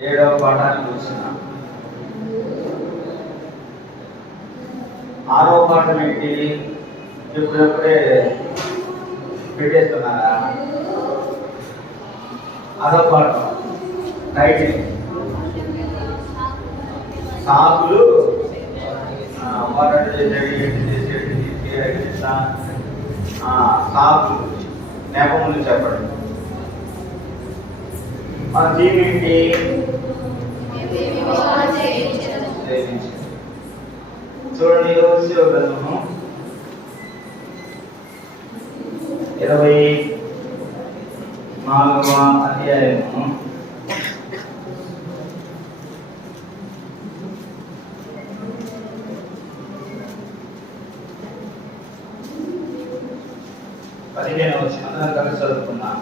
ఏడవ పాఠానికి వచ్చిన ఆరో పాఠం ఏంటి? ఇప్పుడప్పుడే పెట్టేస్తున్నారా? ఆరో పాఠం టైటిల్ సాకులు సాకులు నెపములు చెప్పడం. మన థీమ్ ఏంటి? చూడండి, యోసేపు గ్రంథము 24వ అధ్యాయము 15వ వచనం కలిసి చదువుకున్నాం.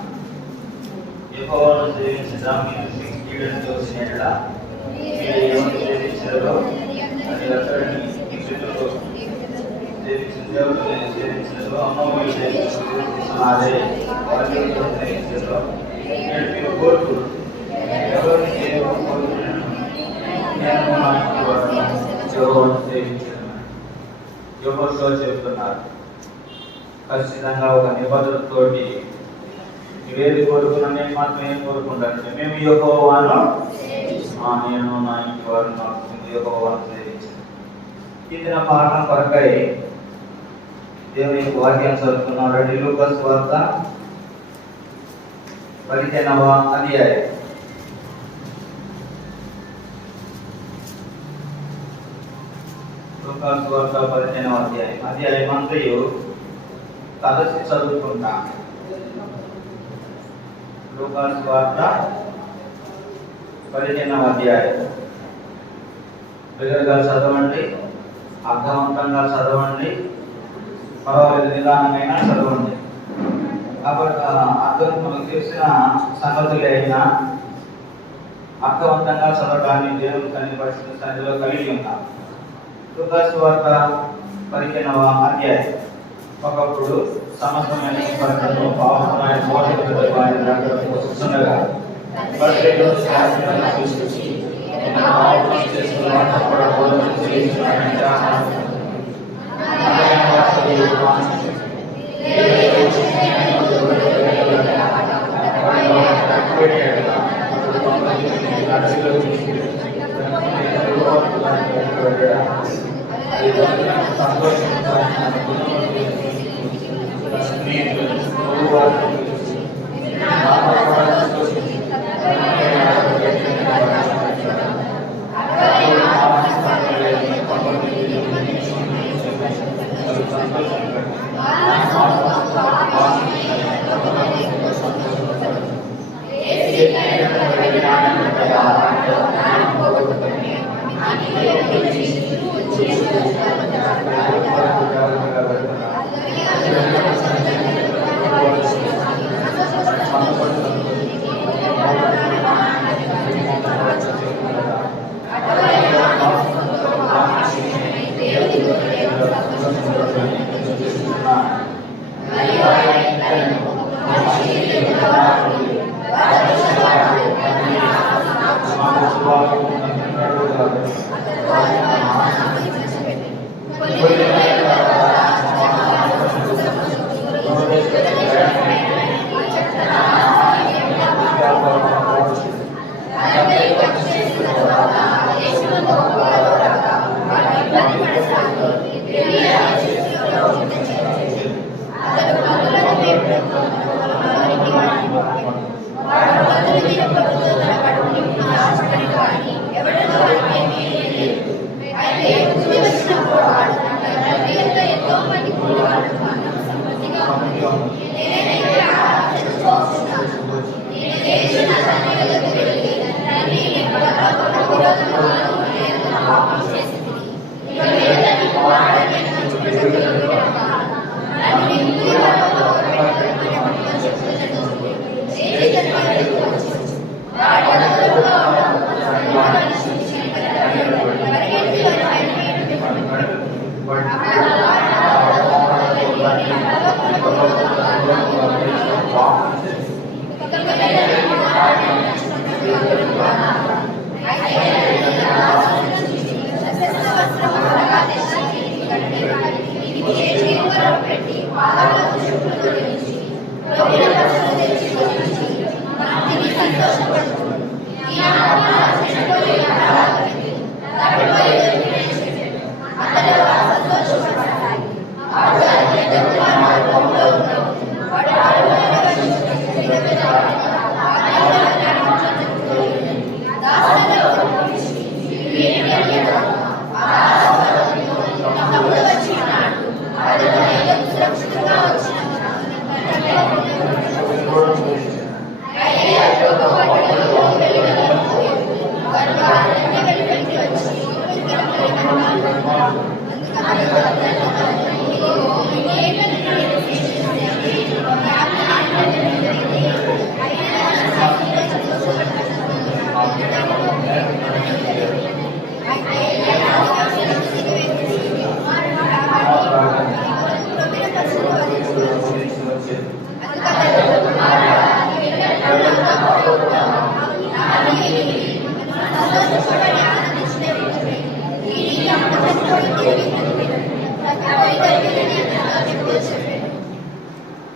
యెహోవాను సేవించుట మీరు కీడును చూసిన యెడల మీరు ఏమని సేవించారో అది అతడిని శిక్షించుటకు సేవించిన దేవుడిని సేవించినదో అమ్మోని సేవించున్నారే వారిని సేవించారో మీరు కోరుకు ఎవరిని కోరుకున్నాను నేను నా యెహోవాను సేవించాను. యెహోవా చెప్తున్నారు, ఖచ్చితంగా ఒక నిబద్ధతతోటి ఇవేది కోరుకున్నా నేను మాత్రం ఏం కోరుకుంటాను? మేము యెహోవాను నేను నా ఇంటి వారిని యెహోవాను సేవించాను. ఇది నా పాఠం కొరకై దేవుని యొక్క వాక్యం చదువుకున్నాడు. లూకా సువార్త 15వ అధ్యాయం. లూకా సువార్త 15వ అధ్యాయం అంతయు కలిసి చదువుకుంటాం. లూకా సువార్త 15వ అధ్యాయం. బిగ్గరగా చదవండి, అర్థవంతంగా చదవండి, పర్వాలేదు నిదానమైనా చదవండి. కాబట్టి అర్థం మనకు తెలిసిన సంగతులే అయినా అర్థవంతంగా చదవడాన్ని దేవుని పరిస్థితి సన్నిధిలో కలిగి ఉన్నాం. లూకా సువార్త 15వ అధ్యాయం. ఒకప్పుడు సమస్తమైన పరిస్థితుల్లో పాపమైన మోసంగా వస్తుండగా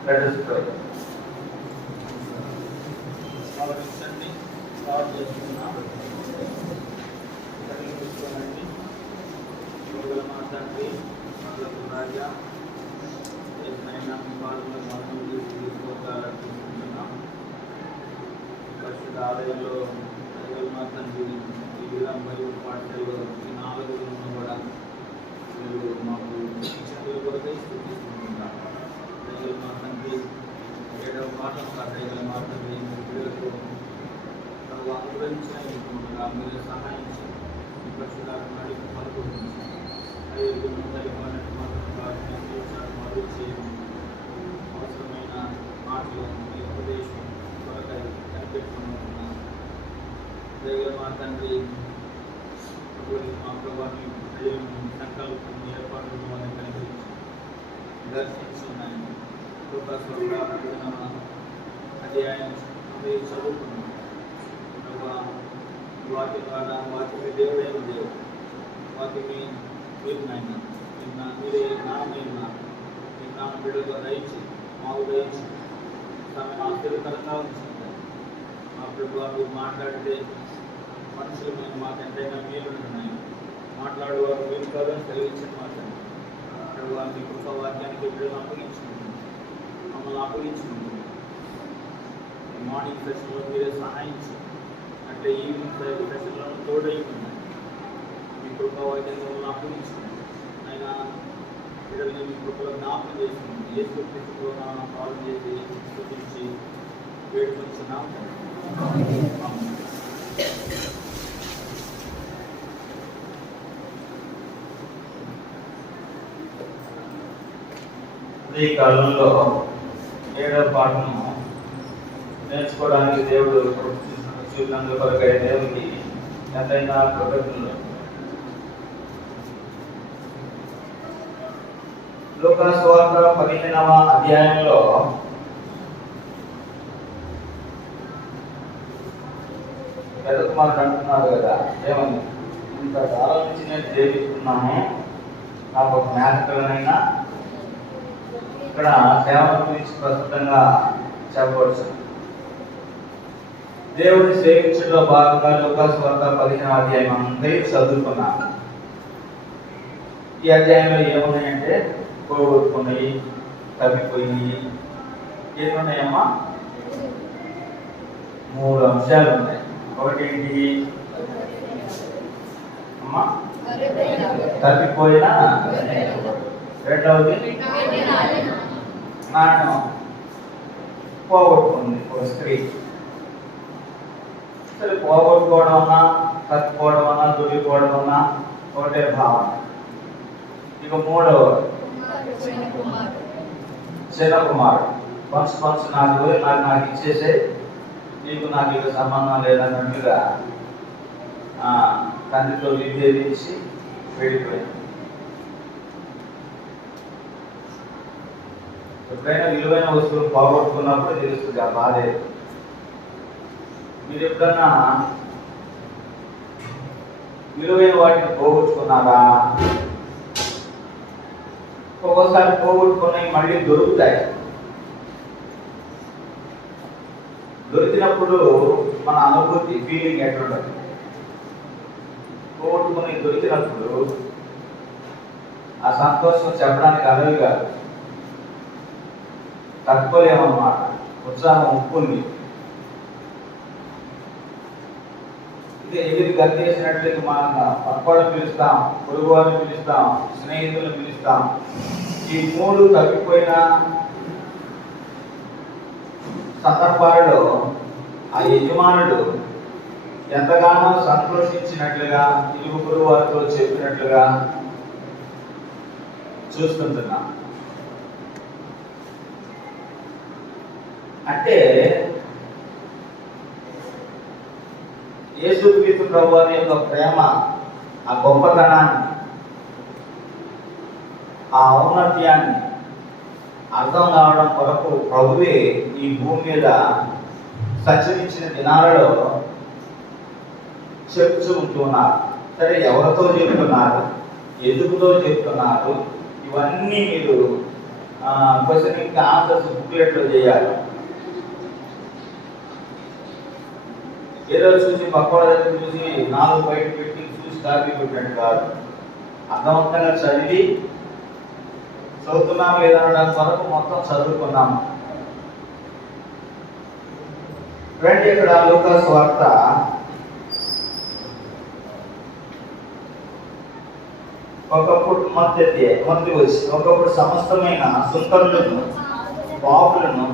Let us pray. ఆలయంలో మా తండ్రి ఈ విధంగా బైబిల్ పాఠశాలలో ఈ 4 రోజులను కూడా మీరు మాకు శిక్షకుల కొరకై స్థుతిస్తున్నాం. మా తండ్రి 7వ పాఠం కట్టగల మా తండ్రి పిల్లలకు అనుగ్రహించిన మీరు సహాయించి ఈ పరిశుధాలను నడిపి పలుకుంటుంది. అయ్యో అవసరమైన మాటలు మీ ఉపదేశం కొరకై కనిపెట్టుకుంటున్నాను. దైవ మా తండ్రి మా ప్రభావాన్ని సంకల్పం ఏర్పాట్లు కనిపించి దర్శించున్నాయి. అధ్యాయం చదువుకున్నాం. వాటి ద్వారా వాటికి దేవుడైన దేవుడు వాటికి మీరు నాయన మీరే నాయన మీ నాన్న బిడ్డగా దయచి మాకు దయచి తమను ఆశ్చర్యకరంగా ఉంచుకుంటారు. మా ప్రభు మీరు మాట్లాడితే మనుషులమైన మాకు ఎంతైనా మీరు ఉన్నాయి. మాట్లాడేవారు మీరు కదా కలిగించిన మాట్లాడి ప్రభు మీ కృపవాక్యానికి బిడ్డలు అప్పగించుకుంటుంది, మమ్మల్ని అప్పగించుకుంటుంది. మార్నింగ్ సెషన్లో మీరే సహాయించి అంటే ఈవినింగ్ సెషన్లో తోడై ఉన్నాయి. మీ కృపవాక్యాన్ని మమ్మల్ని అప్పగించుకుంటుంది. ఆయన బిడ్డల్ని మీ కృపలో జ్ఞాపకం చేసుకుంటుంది. ఏ కృపలో పాలు చేసి చూపించి వేడుకొచ్చున్నాం. ఈ కాలంలో 7వ పాఠము నేర్చుకోవడానికి దేవుడు చూసినందుకు కొరకై దేవునికి ఎంతైనా కృతజ్ఞతలు. లూకాసు సువార్త 15వ అధ్యాయంలో పెద్ద కుమారుడు అంటున్నారు కదా, ఏమని ఇంత కాలం నుంచి నేను జీవిస్తున్నాను, నాకు ఒక మేనకలనైనా ఇక్కడ సేవ గురించి ప్రస్తుతంగా చెప్పవచ్చు. దేవుడిని సేవించడంలో భాగంగా లూకాసు సువార్త 15వ అధ్యాయం అంతా చదువుకున్నాను. ఈ అధ్యాయంలో ఏమున్నాయంటే పోగొట్టుకున్నాయి, తప్పిపోయి ఏమున్నాయమ్మా? 3 అంశాలు ఉన్నాయి. ఒకటి ఏంటి అమ్మా? తప్పిపోయిన. రెండవది నాణ్యం పోగొట్టుకుంది ఒక స్త్రీ. సరే, పోగొట్టుకోవడం అన్నా తప్పిపోవడం అన్నా దొరికిపోవడం అన్నా ఒకటే భావన. ఇక 3వ చిన్న కుమారుడు పంచు నాకు ఇచ్చేసే, నీకు నాకు ఇక సంబంధం లేదన్నట్టుగా తండ్రితో విభేదించి వెళ్ళిపోయింది. ఎప్పుడైనా విలువైన వస్తువులు పోగొట్టుకున్నప్పుడు తెలుస్తుంది ఆ బాధే. మీరు ఎప్పుడన్నా విలువైన వాటిని పోగొట్టుకున్నారా? ఒక్కోసారి పోగొట్టుకున్నవి మళ్ళీ దొరుకుతాయి. దొరికినప్పుడు మన అనుభూతి ఫీలింగ్ ఎట్లుండదు. పోగొట్టుకుని దొరికినప్పుడు ఆ సంతోషం చెప్పడానికి అలవి కాదు, తట్టుకోలేమన్నమాట. ఉత్సాహం ఉప్పుంది. ఇదే ఎగిరి గంతేసినట్లయితే మన పక్కోళ్ళని పిలుస్తాం, పొరుగు వారిని పిలుస్తాం, స్నేహితులను పిలుస్తాం. ఈ 3 తప్పిపోయిన సందర్భాలలో ఆ యజమానుడు ఎంతగానో సంతోషించినట్లుగా ఇరుగు పొరుగు వారితో చెప్పినట్లుగా చూస్తుంటున్నాం. అంటే యేసుక్రీస్తు ప్రభువారి యొక్క ప్రేమ, ఆ గొప్పతనాన్ని, ఆ ఔన్నత్యాన్ని అర్థం కావడం కొరకు ప్రభువే ఈ భూమి మీద సంచరించిన దినాలలో చెప్తూ ఉంటున్నారు. సరే, ఎవరితో చెప్తున్నారు, ఎందుకుతో చెప్తున్నారు, ఇవన్నీ మీరు క్వశ్చన్ ఆన్సర్స్ బుక్లెట్లో చేయాలి. ఏదో చూసి పక్క దగ్గర చూసి 4 బయట పెట్టి చూసి కాపీ పెట్టినట్టు కాదు. అర్థవంతంగా చదువుతున్నాము లేదనడానికి వరకు మొత్తం చదువుకున్నాము. రండి, ఇక్కడ లూకా సువార్త 1 సమస్తమైన సుంకరులను పాపులను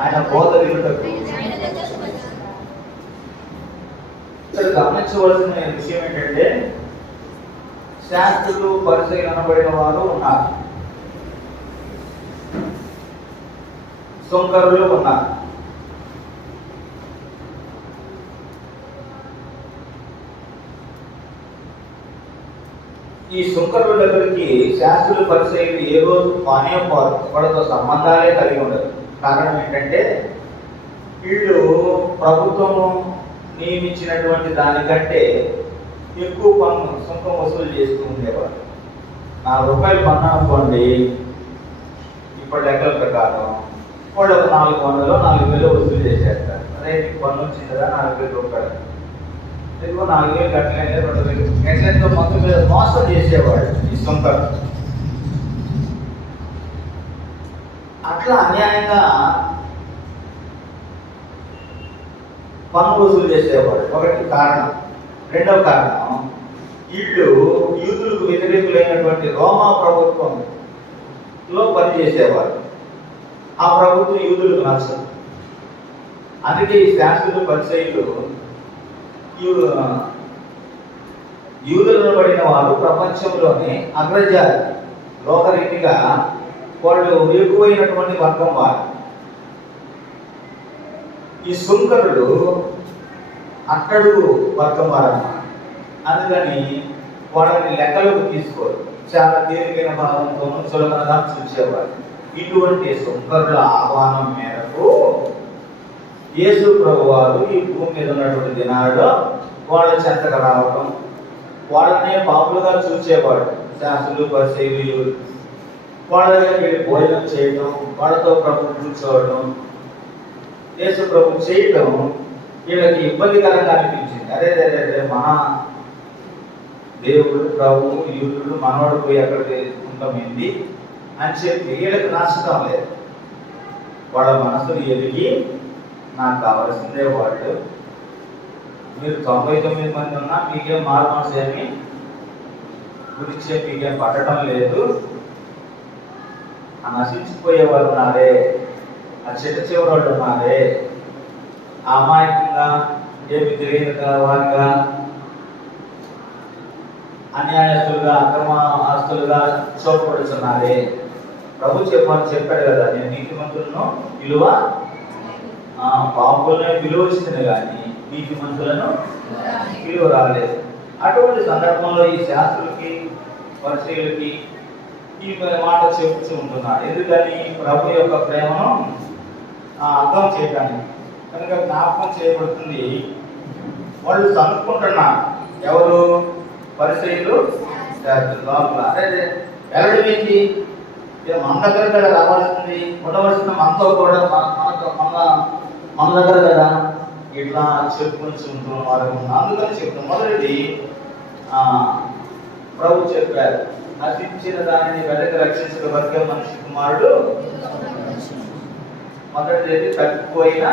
ఆయన బోధ వినుటకు. ఇక్కడ గమనించవలసిన విషయం ఏంటంటే, శాస్త్రులు పరిచయం అనబడిన వారు ఉన్నారు, సుంకరులు ఉన్నారు. ఈ సుంకరుల దగ్గరికి శాస్త్రులు పరిచయం ఏ రోజు వాళ్ళతో సంబంధాలే కలిగి ఉండదు. కారణం ఏంటంటే, వీళ్ళు ప్రభుత్వము నియమించినటువంటి దానికంటే ఎక్కువ పన్ను సుంకం వసూలు చేస్తూ ఉండేవారు. ₹4 పన్ను అనుకోండి, ఇప్పటి లెక్కల ప్రకారం వాళ్ళు ఒక 400 4,000 వసూలు చేసేస్తారు. అదే నీకు పన్ను వచ్చింది కదా, ₹4,000. తెలుగు 4,000 కట్టలేదు, 2,000 ఎట్లయితే మొత్తం మీద మోసం చేసేవాడు ఈ సుంకరు. అట్లా అన్యాయంగా పన్ను వసూలు చేసేవాడు. ఒకటి కారణం. రెండవ కారణం, వీళ్ళు యూదులకు వ్యతిరేకులైనటువంటి రోమా ప్రభుత్వంలో పనిచేసేవారు. ఆ ప్రభుత్వం యూదులకు నచ్చదు. అందుకే ఈ శాస్త్రులు పరిచయులు యూదులను పడిన వారు ప్రపంచంలోనే అగ్రజాతి, లోకరీతిగా వాళ్ళు ఎక్కువైనటువంటి వర్గం వారు. ఈ సుంకరులు అట్టడుగు వర్గం వారన్నమాట. అందుకని వాళ్ళని లెక్కలోకి తీసుకోరు, చాలా తేలికైన భావంతోనూ సులభంగా చూసేవారు. ఇటువంటి సుంకరుల ఆహ్వానం మేరకు యేసు ప్రభువారు ఈ భూమి మీద ఉన్నటువంటి దినాలలో వాళ్ళ చెంతకు రావడం, వాళ్ళనే పాపులుగా చూసేవాడు. శాస్త్రులు పరిచయులు వాళ్ళ దగ్గరికి వెళ్ళి భోజనం చేయడం, వాళ్ళతో ప్రభు కూర్చోవడం, యేసు ప్రభు చేయడం వీళ్ళకి ఇబ్బందికరంగా అనిపించింది. అదే మన దేవుడు ప్రభు యూదుడు మనవాడు పోయి అక్కడ ఉంటామేంటి అని చెప్పి వీళ్ళకి నచ్చడం లేదు. వాళ్ళ మనసులు ఎదిగి, నాకు కావాల్సిందే వాళ్ళు, మీరు 99 మంది ఉన్నా మీకేం మారు మనసు ఏమి గురించి మీకేం పట్టడం లేదు, ఆ నశించిపోయే వాళ్ళు ఉన్నారే, ఆ చిట్ట చివరి వాళ్ళు ఉన్నారే, ఆ అమాయకంగా ఏమి తెలియదు వారిగా అన్యాయస్తులుగా అక్రమ ఆస్తులుగా చూపబడుతున్నారే. ప్రభు చెప్పాడు కదా, నేను నీతిమంతులను విలువ పాపులనే విలువచ్చింది కానీ నీతిమంతులను విలువ రాలేదు. అటువంటి సందర్భంలో ఈ శాస్త్రులకి పరిచయులకి ఈ మాట చెప్తూ ఉంటున్నాడు. ఎందుకని? ప్రభు యొక్క ప్రేమను అర్థం చేయడానికి. కనుక జ్ఞాపకం చేయబడుతుంది. వాళ్ళు అనుకుంటున్నారు, ఎవరు? పరిచయులు, శాస్త్రులు. లోపల అదే వెళ్ళడం ఏంటి? మన దగ్గర కదా రావాల్సింది, ఉండవలసిన మనతో కూడా మన దగ్గర కదా ఇట్లా చెప్పుకొని ఉంటున్న వారు. అందుకని చెప్తాం. మొదటిది ప్రభు చెప్పారు, నశించిన దానిని వెనక రక్షించిన వర్గ మనిషి కుమారుడు. మొదటిది తప్పిపోయిన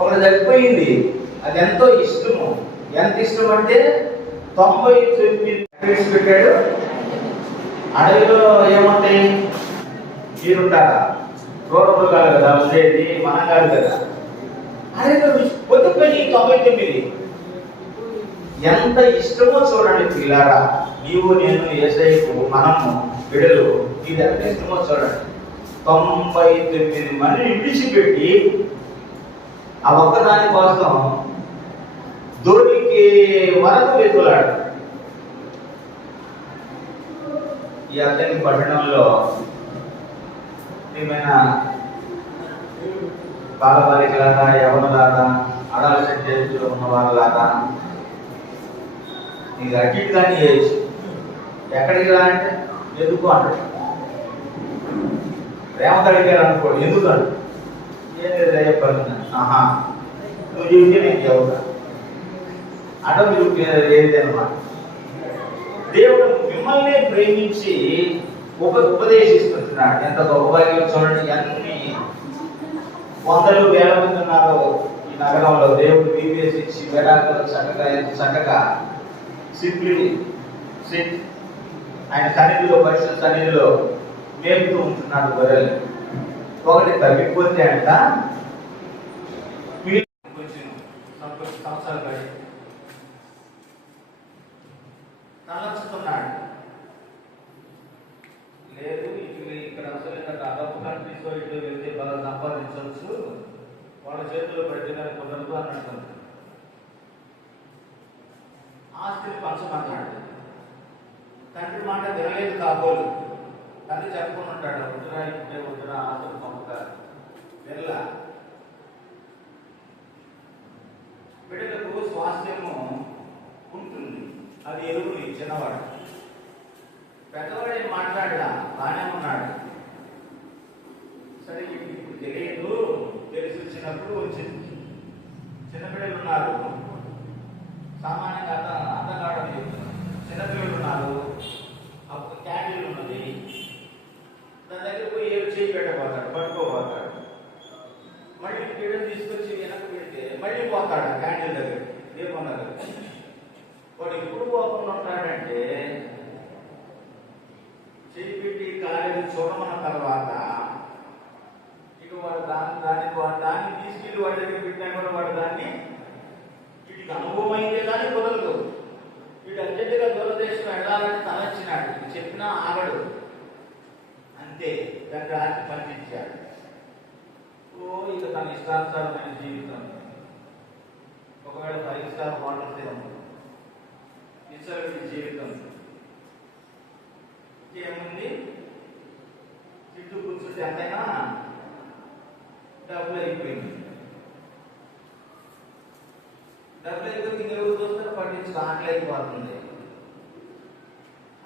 ఒకటి తప్పిపోయింది. అది ఎంతో ఇష్టము. ఎంత ఇష్టం అంటే 90 పెట్టాడు. అడవిలో ఏముంటాయి? మీరుంటారా? క్రూర మృగాలు కదా ఉండేది, మనం కాదు కదా. అడవిలో పొద్దుపోయి 99. ఎంత ఇష్టమో చూడండి పిల్లారా. నీవు నేను యేసయ్యకు మనము బిడ్డలు, ఇది ఎంత ఇష్టమో చూడండి. 99 మందిని విడిచిపెట్టి ఆ ఒక్కదాని కోసం దొరికి వరకు వెతులాడు. ఈ అతని పట్టణంలో ఏమైనా బాలబాలికలాగా, యవనులాగా, అడాల్సెంట్ ఏజ్లో ఉన్న వాళ్ళలాగా నీకు అటు ఇటు కానీ చేయొచ్చు. ఎక్కడికి రా అంటే ఎందుకు అంటాడు. ప్రేమ అడిగారు అనుకోండి, ఎందుకు అంటు ఏం లేదు చెప్పాలి. ఆహా నువ్వు చెబితే నేను చెబుతా అట మీరు లేదన్నమాట. దేవుడు మిమ్మల్ని ప్రేమించి ఉపదేశిస్తున్నాడు. ఎంత గొప్ప భాగ్యం చూడండి. అన్ని వందలు వేల మంది ఉన్నారు ఈ నగరంలో. దేవుడు బీబీఎస్ ఇచ్చి వేడాకులు చక్కగా సింప్లీ ఆయన సన్నిధిలో, పరిశుద్ధ సన్నిధిలో మేపుతూ ఉంటున్నాడు గొర్రెలు. ఒకటి తగ్గిపోతే అంట కొంచెం సంవత్సరాలు పడి తలచుతున్నాడు. లేదు ఇక్కడ అసలు అదొక కంట్రీస్లో ఇటు వెళ్తే బాగా సంపాదించవచ్చు, వాళ్ళ చేతుల్లో పెడితే కుదరదు అన్నట్టు ఆస్తిని పంచమన్నాడు. తండ్రి మాట వినలేదు కాబోలు. తండ్రి చెప్పుకుని ఉంటాడు, వద్దురా ఇప్పుడే వద్దురా ఆస్తులు పంపుతారు. వెళ్ళ బిడ్డలకు స్వాస్థ్యము ఉంటుంది, అది ఎరువులు ఇచ్చినవాడు. పెద్దవాడే మాట్లాడా బాగానే ఉన్నాడు. సరే ఇప్పుడు తెలియదు, తెలిసి వచ్చినప్పుడు వచ్చింది. చిన్నపిల్లలు ఉన్నారు, సామాన్యంగా అందగాడని చెప్తున్నారు. చిన్నపిల్లలు ఉన్నారు, అప్పుడు క్యాండిల్ ఉన్నది, దాని దగ్గర పోయి ఏడు చేయి పెట్టబోతాడు, పట్టుకోబోతాడు. మళ్ళీ పిల్లలు తీసుకొచ్చి వెనక్కి పెడితే మళ్ళీ పోతాడు క్యాండిల్ దగ్గర, దీపం దగ్గర. వాడు ఎప్పుడు పోకుండా ఉంటాడంటే చేయి పెట్టి కాలేజీ చూడమన్న తర్వాత ఇక వాడు దాన్ని తీసుకెళ్ళి వాడి దగ్గర పెట్టినా కూడా వాడు దాన్ని వీటికి అనుభవం అయితే కానీ కుదరదు. వీడు అర్జెంటుగా దూరదేశం వెళ్ళాలని తలొచ్చినాడు, చెప్పినా ఆగడు. అంతే, దాన్ని రాత్రి పంపించాడు. ఇక తన ఇష్టానుసారమైన జీవితం. ఒకవేళ 5 స్టార్ హోటల్స్ ఏమో జీవితం ఏముంది, చుట్టూ కూర్చుంటే ఎంతైనా డబ్బులు అయిపోయింది. డబ్బులు అయిపోతే ఇంకెవరు చూస్తే పట్టించుకో, ఆకలి అయిపోతుంది.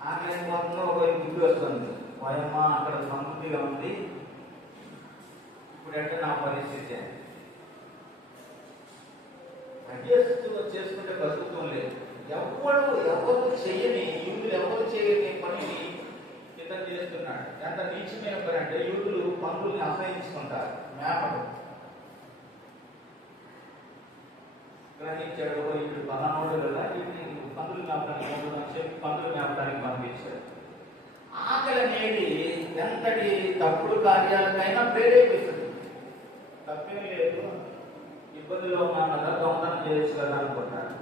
ఆకలి అయిపోతుందో ఒక గుడ్డు వస్తుంది, పోయమ్మ అక్కడ సమృద్ధిగా ఉంది, ఇప్పుడంటే నా పరిస్థితి చేసుకుంటే బతుకుతం లేదు. ఎవరు చేయని యూతులు, ఎవరు చేయని పనిని ఇతను చేస్తున్నాడు. ఎంత నీచమైన పని అంటే యూతులు పందుల్ని అసహించుకుంటారు. మేపడు గ్రహించాడు, ఇప్పుడు పలానోడు కదా వీటిని పందులు మేపడానికి చెప్పి పందులు మేపడానికి పంపించాడు. ఆకలి అనేది ఎంతటి తప్పుడు కార్యాలకైనా ప్రేరేపిస్తుంది. తప్పేం లేదు, ఇబ్బందిలో ఉన్నాం కదా, దొంగతనం చేయొచ్చు కదా అనుకుంటాడు.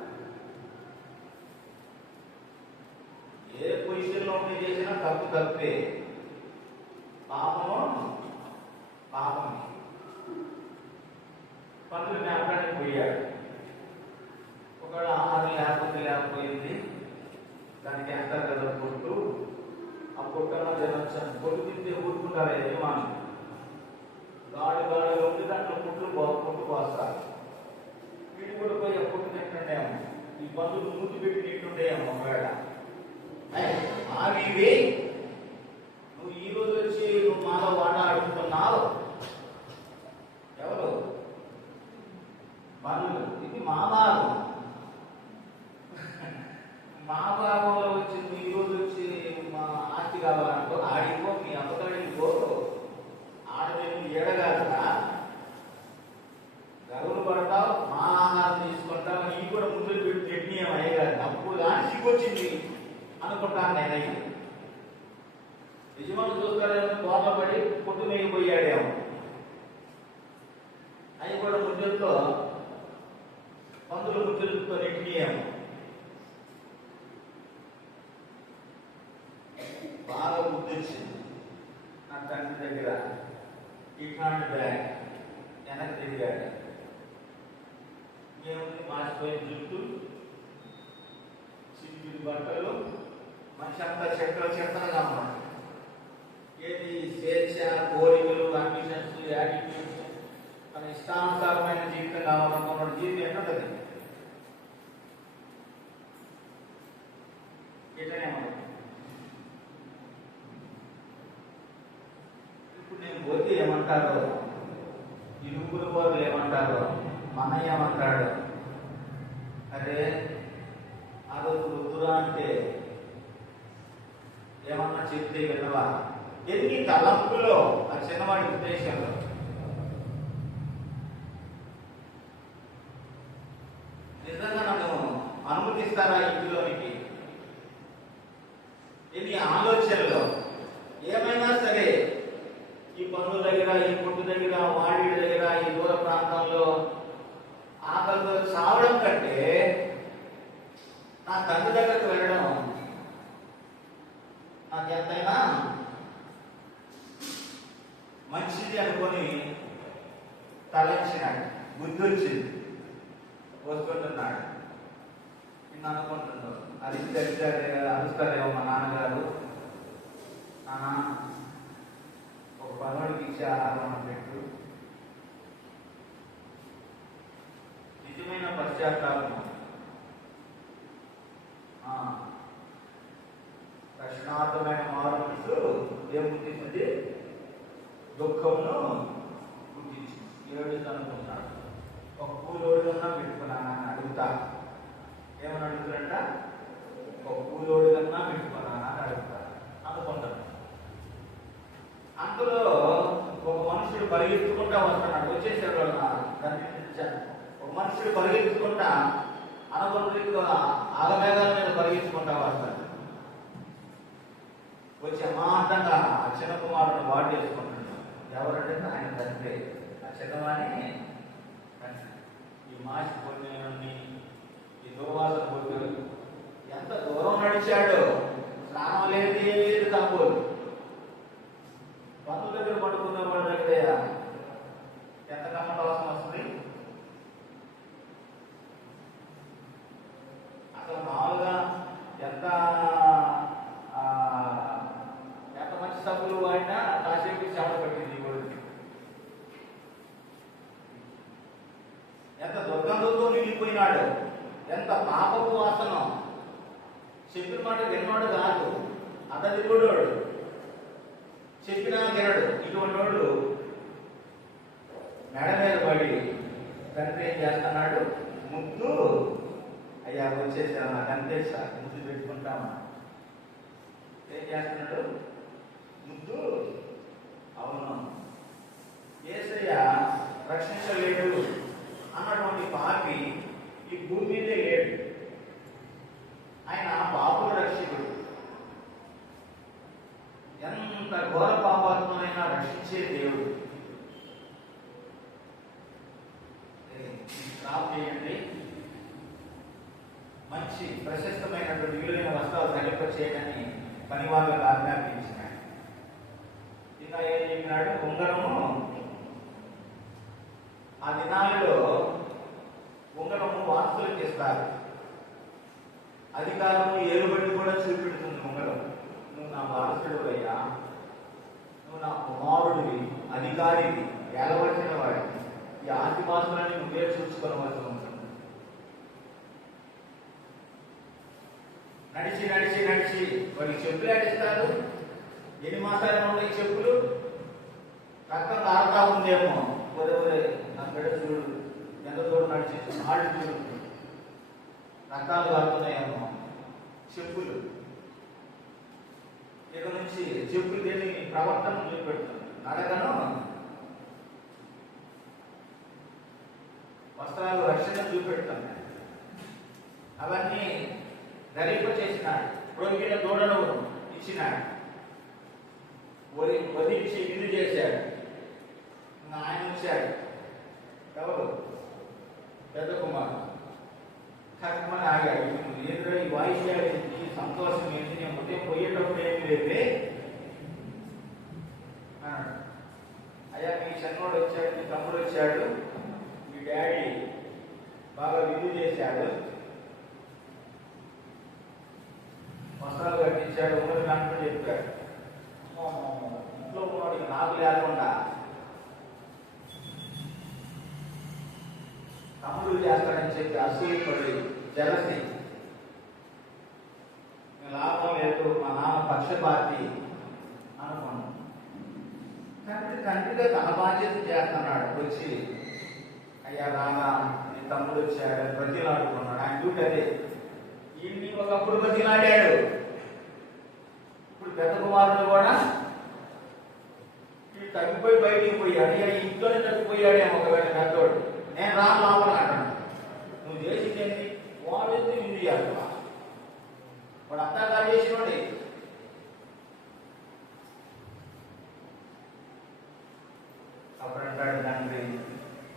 ఏ పొజిషన్లో ఉండి చేసినా తప్పే. పాపమే. పందులు మేపడానికి పోయాడు. ఒకవేళ ఆహారం లేకపోయింది, దానికి ఎంత కదా పొట్టు, ఆ పొట్టన్నా తినొచ్చాను. పొట్టు తింటే ఊరుకుంటారా యజమాని? గాడిగా ఉండి దాంట్లో పొట్టు పోస్తారు. వీడు కూడా పోయి ఆ పొట్టు తింటుండేమో, ఈ పందులు మూతి పెట్టి తింటుండేమో. ఒకవేళ ఆవివే నువ్వు ఈ రోజు వచ్చి నువ్వు మాలో వాటా అడుగుతున్నావు. ఎవరు పనులు? ఇది మా భాగం. మా భాగంలో వచ్చి నువ్వు ఈ రోజు వచ్చి మా ఆస్తి కావాలనుకో, ఆడిపో, మీ అమ్మగాడికి పో. ఆడదేమి ఏడగాదా, గరువులు పడతావు, మా ఆహారం తీసుకుంటావు. నీ కూడా ముందులు పెట్టి నిర్ణయం అయ్యేగాదు. అప్పుడు కానీ సిగ్గొచ్చింది అనుకుంటాను నేనయ్యి. యజమాని చూస్తాడేమో, కోట పడి పొట్టు మేగిపోయాడేమో. అవి కూడా ముద్దులతో, పందుల ముద్దులతో నెట్టినేమో. బాగా ముద్దొచ్చింది నా తండ్రి దగ్గర. ఏముంది, మాసిపోయిన జుట్టు, చిట్టి బట్టలు, మనిషి అంతా చెత్తగా ఉన్నాడు. ఏది స్వేచ్ఛ, కోరికలు, అంబిషన్స్, యాటిట్యూడ్స్, తన ఇష్టానుసారమైన జీవితం కావాలనుకున్నాడు. జీవితం ఎట్లుంటది? ఎట్లనే ఉంటుంది. ఇప్పుడు నేను పోతే ఏమంటారో, ఇరుగురు వాళ్ళు ఏమంటారో, మనయ్య ఏమంటాడు, అరే అదొక వృద్ధురా అంటే ఏమన్నా చెప్తే వినవా? ఎన్ని తలంపులో ఆ చిన్నవాడి ఉద్దేశంలో నిజంగా నన్ను అనుమతిస్తారా ఇంటిలోనికి? ఎన్ని ఆలోచనలో ఏమైనా సరే ఈ పనుల దగ్గర, ఈ కొట్టు దగ్గర, వాడి దగ్గర, ఈ దూర ప్రాంతంలో ఆకలితో చావడం కంటే నా తండ్రి దగ్గరకు వెళ్ళడం నాకు ఎంతైనా మంచిది అనుకొని తలంచినాడు. బుద్ధి వచ్చింది, వస్తుంటున్నాడు. నేను అనుకుంటున్నాను అది అరుస్తారేమో మా నాన్నగారు, నాన్న ఒక పదవుడికి ఇచ్చే ఆహారం పెట్టు. నిజమైన పశ్చాత్తాపం, రక్షణార్థమైన మారు మనసు ఏం పుట్టించింది? దుఃఖమును పుట్టించింది. ఏడు అనుకుంటున్నాడు. ఒక కూలోడుగా పెట్టుకున్నానని అడుగుతా. ఏమని అడుగుతారంట? ఒక కూలోడుగా పెట్టుకున్నానని అడుగుతా అనుకుంటాను. అందులో ఒక మనుషుడు పరిగెత్తుకుంటా వస్తున్నాడు. వచ్చేసాడు. ఒక మనుషుడు పరిగెత్తుకుంటా అనుకున్న ఆగమేఘాల మీద పరిగెత్తుకుంటా వస్తాడు. వచ్చి అమాంతంగా ఆ చిన్న కుమారుడు వాడు చేసుకుంటున్నాడు. ఎవరంటే ఆయన తండ్రి. ఆ చిన్నవాణి ఈ మాసి పొందినని, ఈ దుర్వాసన పొందులు ఎంత దూరం నడిచాడు. స్నానం లేదు కాబోలు. పనుల దగ్గర పడుకున్న వాడి దగ్గర ఎంత కమ్మట అవసరం వస్తుంది. అసలు మామూలుగా ఎంత మంచి సబ్బులు వాడినా కాసేపు చెమట పట్టింది. ఎంత దుర్గంధంతో నిండిపోయినాడు. ఎంత పాపపు వాసనం. చెప్పిన మాట విన్నాడు కాదు, అతడి కూడా చెప్పినా వినడు. ఇటువంటి వాడు మెడ మీద పడి తండ్రి ఏం చేస్తున్నాడు? ముద్దు, అయ్యా వచ్చేసాను నాకు అంతే సార్, ముద్దు పెట్టుకుంటామా. ఏం చేస్తున్నాడు? ముద్దు. అవును, యేసయ్య రక్షించలేడు అన్నటువంటి పాపి ఈ భూమి మీదే లేడు. ఆయన పాపుల రక్షకుడు. ఎంత ఘోర పాపాత్మనైనా రక్షించే దేవుడు. స్టాప్ చేయండి. మంచి ప్రశస్తమైనటువంటి విలువైన వస్త్రాలు ధరింప చేయని పని వాళ్ళకు ఆజ్ఞాపించినాడు. ఇంకా ఏం చెప్పినాడు? ఉంగరము. ఆ దినాలలో ఉంగరము వారసులకు ఇస్తారు. అధికారము ఏలుబడి కూడా చూపెడుతుంది ఉంగరం. నువ్వు నా వారసుడు అయ్యా, నువ్వు నా కుమారుడివి, అధికారివి, ఏలవలసిన వాడివి. ఈ ఆస్తిపాస్తులని నువ్వే చూసుకోవలసి ఉంటుంది. నడిచి నడిచి నడిచి వాడికి చెప్పులు ఆడిస్తారు. ఎన్ని మాసాలు ఉన్నాయి చెప్పులు? రక్తం కారుతా ఉందేమో. ఒరే నా బిడ్డ చూడు, ఎంత దూరం నడిచి ఆడు చూడు, రక్తాలు కారుతున్నాయేమో. చెప్పులు ఇక నుంచి చెప్పులు దేని ప్రవర్తన చూపెడుతుంది. నడకను, వస్త్రాలు రక్షణ చూపెడుతున్నాయి. అవన్నీ ధరింప చేసినాడు. ప్రొగిన దూడను ఇచ్చినాడు. వధించి విందు చేశాడు. ఆయన వచ్చాడు. ఎవరు? పెద్ద కుమారుడు. కర్మని ఆగాడు. ఏంటో ఈ వాయిద్యాలు ఏంటి, సంతోషం ఏంటి, నేను ఉదయం పోయేటప్పుడు ఏమి లేదే అన్నాడు. అయ్యా మీ చిన్నోడు వచ్చాడు, మీ తమ్ముడు వచ్చాడు, చేశాడు, వస్త్రాలు కట్టించాడు, ఊరి కంటూ చెప్పాడు. ఇంట్లో ఉన్నవాడికి నాకు లేకుండా తమ్ముడు చేస్తాడని చెప్పి అసూయపడి జలసి, లాభం లేదు, మా నాన్న పక్షపాతి అనుకున్నాను. తండ్రిగా తన బాధ్యత చేస్తున్నాడు. వచ్చి అయ్యా రాగా నీ తమ్ముడు వచ్చాడు ప్రతిలాడుకున్నాడు. ఆయన డ్యూటీ అదే. ఈయన్ని ఒకప్పుడు ప్రతిలాడాడు. ఇప్పుడు పెద్ద కుమారుడు కూడా తగ్గిపోయి బయటికి పోయాడు. ఇంట్లోనే తగ్గిపోయాడేమో ఒకవేళ పెద్దోడు. నేను రాను లోపల అంటాను. నువ్వు చేసింది ఏంటి? వాడు ఇది చేయాలి. వాడు అంతా కాదు చేసినోడే. అప్పుడు అంటాడు తండ్రి,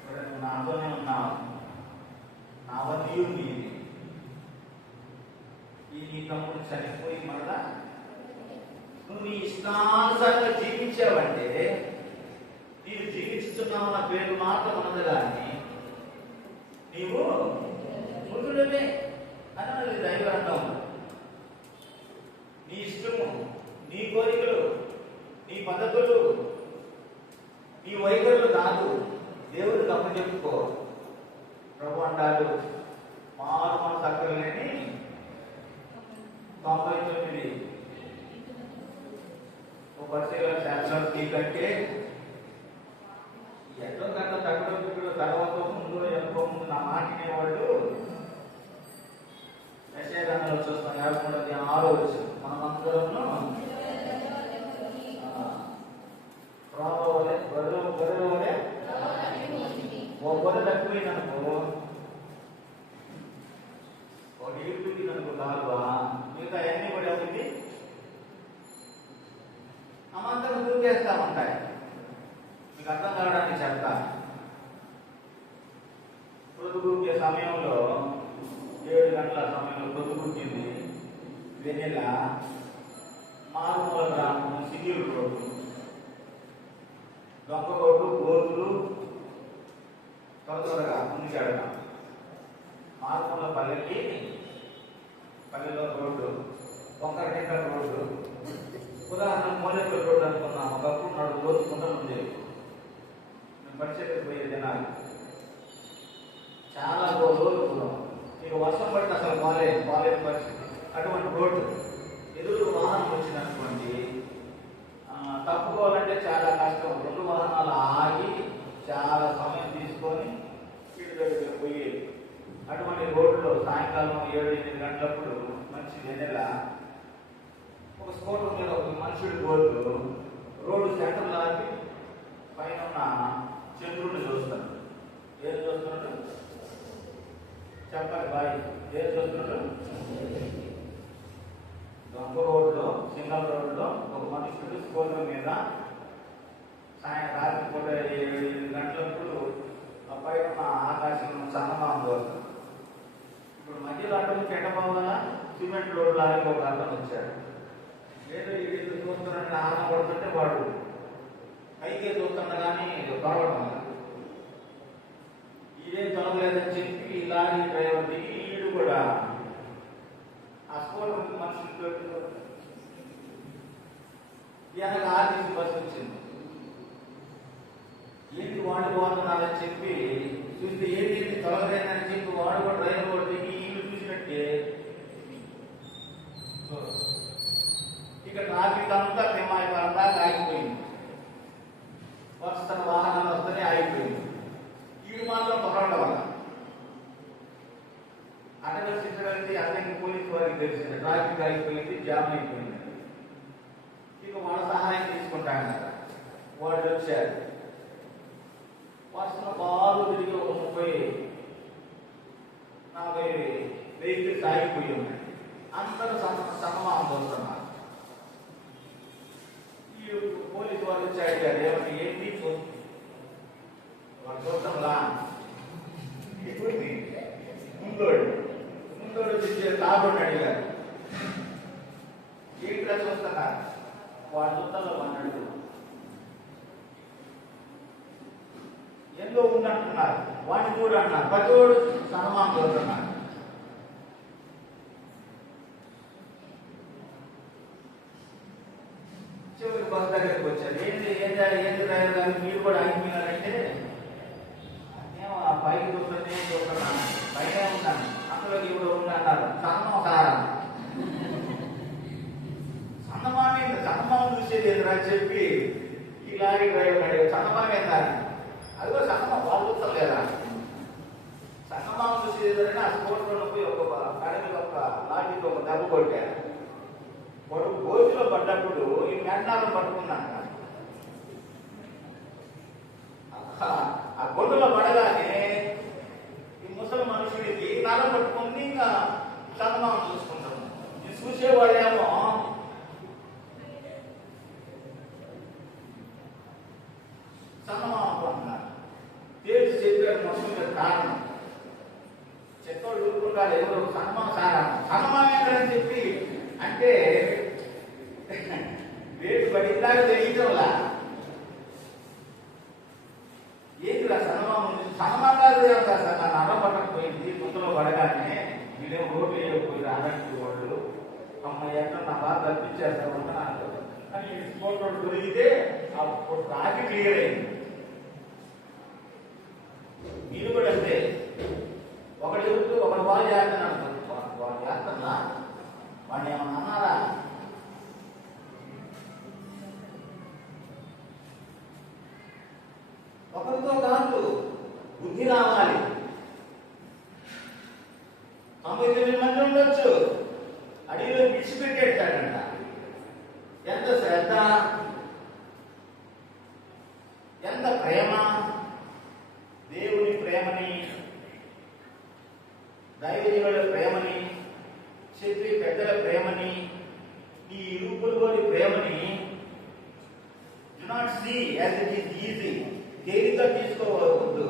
నువ్వు నాతోనే ఉన్నావు, నా వదియు నీది. ఈ నీ తమ్ముడు చనిపోయి మళ్ళా నువ్వు నీ ఇష్టానుసారంగా జీవించావంటే నీవు జీవిస్తున్నావు నా పేరు మాత్రం ఉన్నది, కానీ నీవు మృతుడమే అన్నది దైవార్థం. నీ ఇష్టము, నీ కోరికలు, నీ పద్ధతులు, నీ వైఖరులు కాదు, దేవుడు గమనించుకో. ప్రభు అంటారు, మారు మనసు అక్కర్లేని 99 శాస్త్రం కంటే ఎంతో గంట తగ్గడం తర్వాత ముందు ఎంతో ముందు నా మాట వినేవాళ్ళు యెషయాలో చూస్తాం. 53:6 మనమందరము గొర్రెలే ఓ గొర్రె తప్పిపోయిందనుకో, ఒక ఈడుకుందనుకో కాలువ, మిగతా అన్ని కూడా అవుతుంది అమంతరం దూకేస్తా ఉంటాయి. మీకు అర్థం కావడానికి చెప్తా. పొద్దుగుకే సమయంలో 7 గంటల సమయంలో పొద్దుగుక్కింది. వెన్నెల మారుమూల గ్రామం, సిగిల్ రోడ్డు, దొంగ రోడ్డు, గోతులు త్వరగా ముందుకెడగా మారుమూల పల్లెలో రోడ్డు, వంకరటింక రోడ్డు. ఉదాహరణ మూలెక్కల రోడ్డు అనుకున్నాం. ఒకప్పుడు నాడు దోచుకుంటూ ఉండేది. మేము పరిచయకు పోయే దినాలు చాలా రోజులు కూడా ఇక వర్షం పడితే అసలు బాలేదు పరిస్థితి. అటువంటి రోడ్డు ఎదురు వాహనం వచ్చినటువంటి తప్పుకోవాలంటే చాలా కష్టం. 2 వాహనాలు ఆగి చాలా సమయం తీసుకొని స్పీడ్గా పోయేది. అటువంటి రోడ్లో సాయంకాలం 7-8 గంటలప్పుడు మంచి వెన్నెల, ఒక స్కూటర్ మీద ఒక మనుషుడి పోతూ రోడ్డు సెంటర్ లాగి పైన ఉన్న చంద్రుడిని చూస్తాడు. ఏం చూస్తున్నాడు చెప్పాలి బాయ్, ఏం చూస్తున్నాడు? దొంగ రోడ్లో, సింగల్ రోడ్లో ఒక మనుషుడు స్కూటర్ మీద రాత్రి పూట 7 గంటలప్పుడు పైన ఉన్న ఆకాశం చందమామ చూస్తాడు. ఇప్పుడు మధ్యలో అడ్డం పెట్టబోవాలా సిమెంట్ రోడ్డు లాగి ఒక అర్థం వచ్చాడు. ఏదో ఇది చూస్తున్నాడని ఆనంద పడుతుంటే వాడు పైకే చూస్తున్నా కానీ తొలగడం ఇదేం తొలగలేదని చెప్పి ఈ లారీ డ్రైవర్ దిగి ఈడు కూడా ఆ స్కూటర్ మనుషులతో వెనక ఆర్టీసీ బస్సు వచ్చింది. ఏంటి వాడు పోతున్నారని చెప్పి చూస్తే ఏంటి తొలగలేదని చెప్పి వాడు కూడా డ్రైవర్ కూడా దిగి ఈడు చూసినట్టే ఇక ట్రాఫిక్ అంతా తిమ్మాయిపరంగా ఆగిపోయింది. వస్తున్న వాహనాలు వస్తేనే ఆగిపోయింది. ఈడు మాత్రం తొలగడం వల్ల అటెండెన్స్ అతనికి పోలీసు వారికి తెలిసింది. ట్రాఫిక్ ఆగిపోయింది, జామ్ అయిపోయింది. ఇక వాళ్ళ సహాయం తీసుకుంటాను కదా, వాళ్ళు వచ్చారు. వస్తున్న బాగా తిరిగి ఒక 30-40 వెహికల్స్ ఆగిపోయి ఉన్నాయి. అందరూ సమమానం చూస్తున్నారు. పోలీసు వాళ్ళు వచ్చి అడిగారు, ఏమంటే ఏంటి వాళ్ళు చూద్దాంలా. ముందోడు తాగుడు అడిగారు, ఏంటిగా చూస్తున్నారు? వాడు చూద్దాంలో అన్నాడు, ఎంతో ఉందంటున్నారు. వాడిని కూడా అన్నారు. ప్రతివాడు సన్మానం చూస్తున్నారు. చండాలం పట్టుకున్నాక ఆ గొడ్డులో పడగానే ఈ ముసలి మనుషుడికి నరం పట్టుకుని ఇంకా చందమామ చూసుకుంటాం. ఇది చూసేవాళ్ళేమో చందమామ అనుకుంటున్నారు. తేల్చి చెప్పారు మనుషుల కారణం. చెత్తోళ్ళు ఊరుకుంటారు, ఎవరు చందమామ చందమామ ఎక్కడని చెప్పి అంటే వేటు పడిందాక తెలియటంలా ఏంటిరా చందమామ గారు సార్ నన్ను అన్నం పట్టకపోయింది. గుంతలో పడగానే వీళ్ళేమో రోడ్లు వేయకపోయి రాడానికి వాళ్ళు అమ్మ ఎక్కడ నా బాధ తప్పించేస్తారు అని ఫోటో దొరికితే ఆ రాకి క్లియర్ అయింది. మీరు కూడా అంతే, ఒకటి చెబుతూ ఒకటి వాళ్ళు చేస్తున్నాడు, వాళ్ళు చేస్తున్నా వాడిని ఏమన్నా అన్నారా? ఒకరితో కాదు, బుద్ధి రావాలి. 99 మంది ఉండొచ్చు, అడవిలో విడిచిపెట్టేటాడంట. ఎంత శ్రద్ధ, ఎంత ప్రేమ, దేవుని ప్రేమని, దైవజనుల ప్రేమని, క్షత్రియ పెద్దల ప్రేమని, ఈ రూపులోని ప్రేమని do not see as it is easy. తేలిగ్గా తీసుకోవద్దు.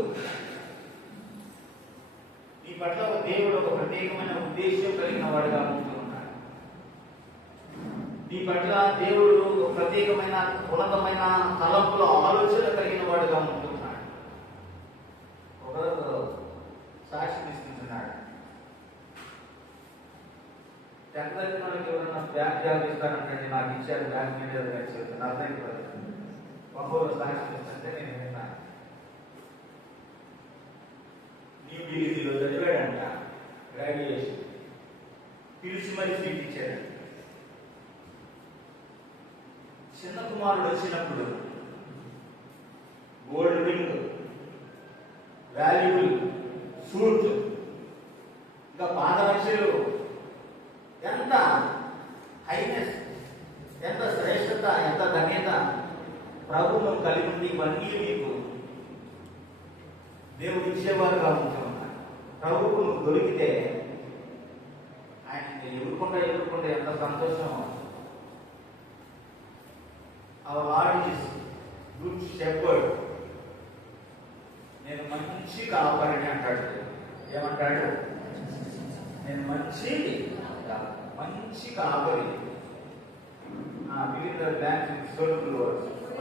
ఈ పట్ల ఒక దేవుడు ఒక ప్రత్యేకమైన ఉద్దేశం కలిగిన వాడుగా ఉంటున్నాడు. ఈ పట్ల దేవుడు ఒక ప్రత్యేకమైన ఉన్నతమైన తలంపులో ఆలోచన కలిగిన వాడుగా ఉంటున్నాడు. ఒకరు సాక్షి తీసుకుంటున్నాడు. చక్కదగిన వాళ్ళకి ఎవరైనా బ్యాంక్ జాబ్ ఇస్తారంటే నాకు ఇచ్చారు, బ్యాంక్ మేనేజర్ చెప్తాను అర్థమైపోతుంది. ఒకరు సాక్షి ఇస్తుంటే నేను విన్నాను. న్యూ ఢిల్లీలో చదివాడంట, గ్రాడ్యుయేషన్ పిలిచి మరి సీట్ ఇచ్చాడు. చిన్న కుమారుడు వచ్చినప్పుడు గోల్డ్ రింగ్, వాల్యుబుల్ సూట్, ఇంకా పాదరక్షలు, ఎంత హైనెస్, ఎంత శ్రేష్టత, ఎంత ధన్యత ప్రభుత్వం కలిగి ఉంది. ఇవన్నీ మీకు దేవుడు ఇచ్చేవారుగా ఉంటున్నారు. ప్రభుత్వం దొరికితే ఆయన ఎదుర్కొంటే ఎంత సంతోషం. Our lord is good shepherd. నేను మంచి కాపరిని అంటాడు. ఏమంటాడు? నేను మంచి కాపరి.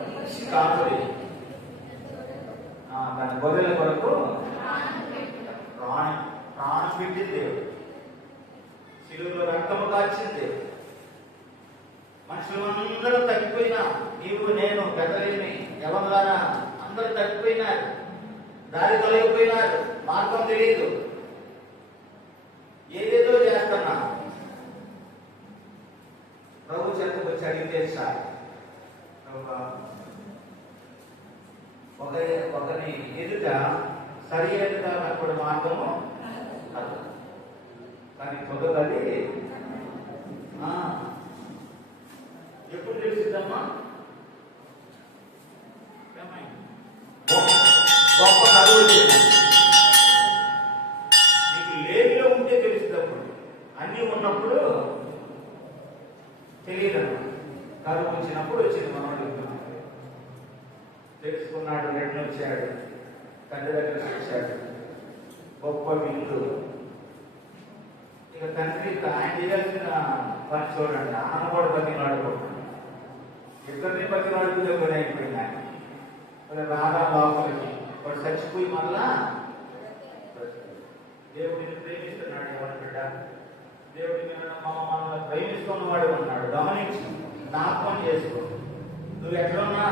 మంచి కాపరి. తన గొర్రెల కొరకు ప్రాణం పెట్టింది దేవుడు. శిలువలో రక్తము కాల్చింది. మనుషులందరూ తగ్గిపోయినా, నీవు నేను పెద్దలేని ఎవరులారా అందరూ తగ్గిపోయినారు, దారి తొలగిపోయినారు, మార్గం తెలియదు, ఏదేదో చేస్తున్నా. ప్రభు చెంతకు వచ్చి అడిగితే సార్ ఒకరి ఎదుట సరి అయినగా కనపడే మార్గము కాదు, కానీ పొందగలి ఎప్పుడు తెలిసిందమ్మా? గొప్ప నలుగురు నీకు లేమిలో ఉంటే తెలిసినప్పుడు, అన్నీ ఉన్నప్పుడు తెలియదు. కరువు వచ్చినప్పుడు వచ్చింది. మనోడు తెలుసుకున్నాడు, రెడ్డి వచ్చాడు, తండ్రి దగ్గరికి వచ్చాడు, గొప్ప విల్లు. ఇక తండ్రి ఆయన చేయాల్సిన పని చూడండి, అన్న కూడా బతిలాడుకుంటున్నాడు. ఇద్దరిని బతిలాడుకునే పని అయిపోయింది. ఆయన రాగా లోపలికి వాడు చచ్చిపోయి మళ్ళా దేవుడిని ప్రేమిస్తున్నాడు. ఎవరి బిడ్డ దేవుడిని మనల్ని ప్రేమిస్తున్నవాడు ఉన్నాడు. గమనించి జ్ఞాపకం చేసుకో. నువ్వు ఎక్కడున్నా,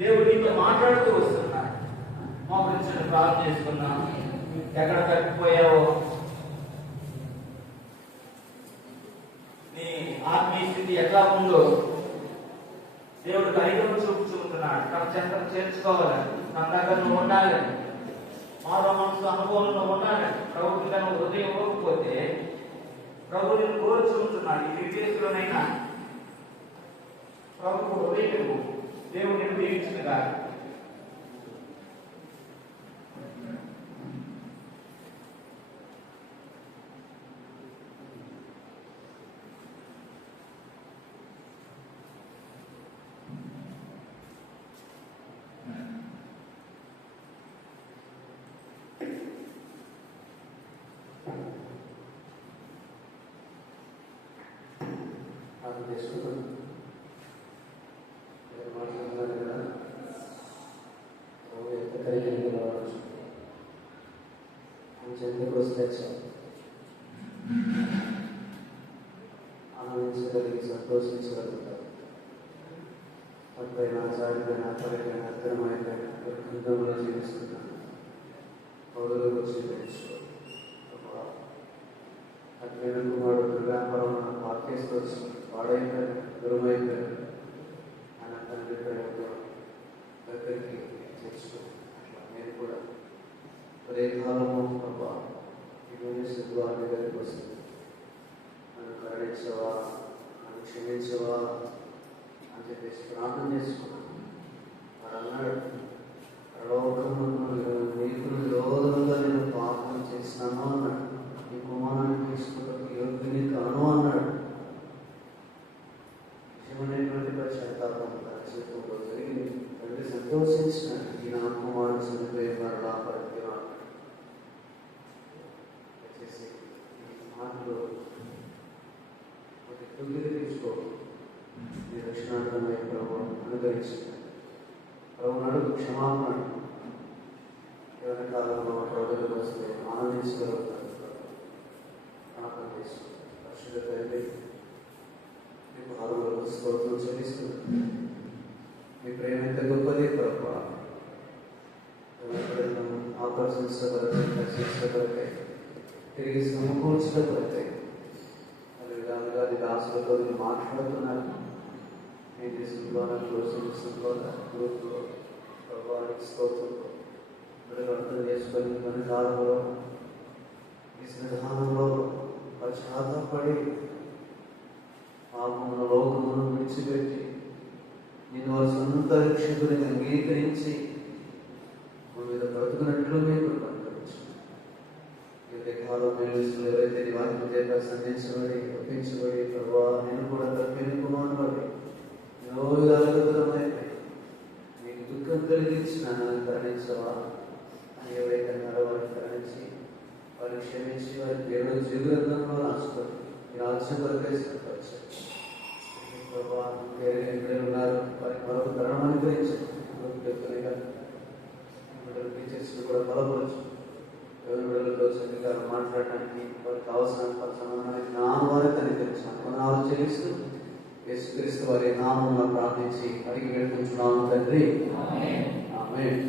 దేవుడు నీతో మాట్లాడుతూ వస్తున్నాడు. మా గురించి ప్రార్థన చేసుకున్నా. ఎక్కడ తప్పిపోయావో, నీ ఆత్మీయ స్థితి ఎట్లా ఉందో దేవుడు ఐదవ చూపు చూపుతున్నాడు. తన చెంతను చేర్చుకోవాలని, తన దగ్గర నువ్వు ఉండాలని, మానవ మనసు అనుభవంలో ఉండాలని. ప్రభుత్వం హృదయం ఇవ్వకపోతే ప్రభు నేను కోరుచుంటున్నాను ఈ విజయలోనైనా ప్రభు హృదయము దేవుడు నేను దీవించుగా. ఆనందించగలిగి సంతోషించగలుగుతారు. అప్పుడైనా చాడిపోయినా అక్కడికైనా అర్థమైనా గంధంలో జీవిస్తున్నాను. పౌరులు వచ్చి తెలుసుకో అట్లైన కుమారుడు వ్యాపారం వాక్యేస్తూ వచ్చి వాడైపోయారు, గురువైపోయారు. ఆయన తండ్రి ప్రేమతో దగ్గరికి తెచ్చుకో. నేను కూడా ఒరే కాలము ప్రభా ఇవన్నీ సిద్ధువారి దగ్గరికి వస్తుంది. నన్ను కరుణించవా, నన్ను క్షమించవా అని చెప్పేసి ప్రార్థన చేసుకున్నాను. వాడు అన్నాడు, లోకమును నీకు విరోధంగా నేను పాపం చేసినాను అన్నాడు. నీ కుమారుని తీసుకున్నప్పుడు యోగ్యుని కాను అన్నాడు. నిజమైనటువంటి పశ్చాత్తాపం చేతుల్లో జరిగింది. తండ్రి సంతోషించినాడు. ఈ నా కుమారుడు చనిపోయి మరలా పడుతున్నాడు. వచ్చేసి ఈ మాటలు ఒక తుల్లిని తీసుకో. నీ రక్షణార్థమై ప్రభు అనుగ్రహించింది. ప్రభు నడుపు క్షమాపణ ఎవరి కాలంలో ప్రభుత్వం వస్తే ఆనందించగలుగుతారు. జ్ఞాపకం చేసి పరిశుద్ధ తండ్రి మీకు ఆరోగ్య స్తోత్రం చెల్లిస్తుంది. మీ ప్రేమ ఎంత గొప్పది ప్రభు. ఆకర్షించబడతాయి, దర్శించబడతాయి, తిరిగి సమకూర్చబడతాయి. అదే విధాలుగా అది దాసులతో మాట్లాడుతున్నారు. మీ దేశంలో క్లోజులో గ్రూప్లో ప్రభావానికి స్తోత్రంలో బిడ్డలు అర్థం చేసుకొని మన కాలంలో ఈ విధానంలో పశ్చాత్తాపడి పాపమును లోకమును విడిచిపెట్టి నేను వారి సొంత రక్షకుడిని అంగీకరించి మీద బ్రతుకున్నట్లు మీకు అనుగ్రహించండి. ఈ కాలం మీరు ఎవరైతే వాక్యం చేత సంధించబడి ఒప్పించబడి ప్రభావ నేను కూడా తప్పినుకున్నాను ఎన్నో విధాలుగా దూరమైపోయి మీకు దుఃఖం కలిగించిన నన్ను కరుణించవా అని ఎవరైతే అన్నారో వారిని కరుణించి వారిని క్షమించి వారి దేవుడు జీవితంలో రాసుకొని ఈ రాజ్యం వరకే సిద్ధపరిచారు. ప్రభావ వేరే ఎక్కడైనా ఉన్నారు వారికి మరొక తరుణం అనుగ్రహించారు. టీచర్స్ కూడా బలపరచు. ఎవరి బిడ్డలతో చక్కగా మాట్లాడడానికి వారికి అవసరం సంబంధానికి నాన్న వారికి అనుగ్రహించాను. కొనాలు చెల్లిస్తూ యేసుక్రీస్తు వారి నామమున ప్రార్థించి అడిగి వేడుకుంటున్నాము తండ్రి. ఆమేన్.